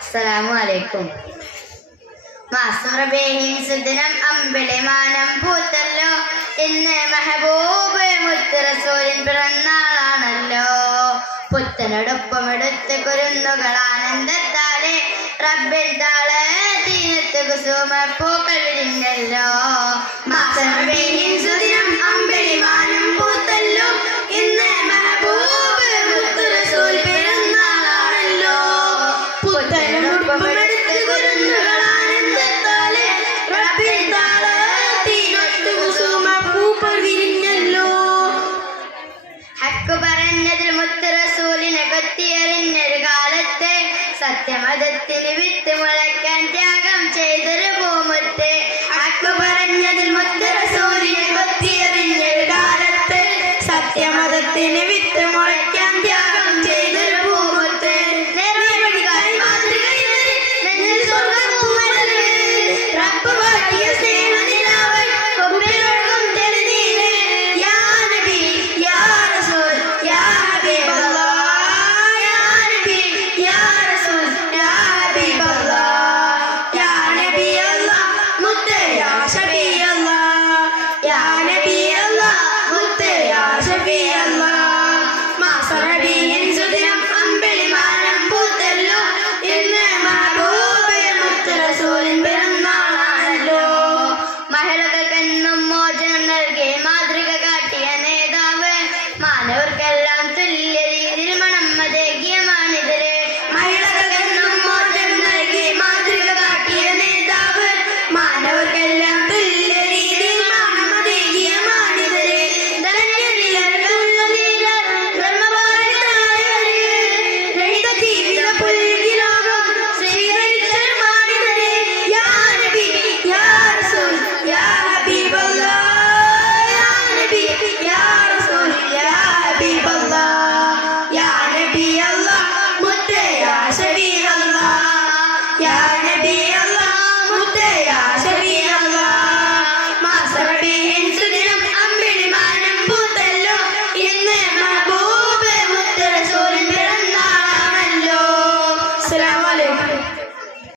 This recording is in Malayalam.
അസ്സലാമലൈക്കും മാസം അമ്പിളി മാനം പൂത്തല്ലോ. ഇന്ന് മെഹബൂബ് മുത്തറസൂലിൻ പിറന്നാളാണല്ലോ. പുത്തനോടൊപ്പമെടുത്ത് കുരുന്നുകൾ ആനന്ദത്താലെ റബ്ബിൽ താളെ തീരത്ത് കുസുമ പൂക്കൾ വിരിഞ്ഞല്ലോ. മാസം സുദിനം മാനം സത്യമതത്തിന് വിത്ത് മുളയ്ക്കാൻ ത്യാഗം ചെയ്തൊരു ഭൂമുത്ത്. അക്കു പറഞ്ഞതിൽ മുത്ത് റസൂലിനെ കൊത്തിയെറിഞ്ഞൊരു കാലത്ത് സത്യമതത്തിന് വിത്ത് മുളയ്ക്കാൻ ത്യാഗം Yeah. Gotta be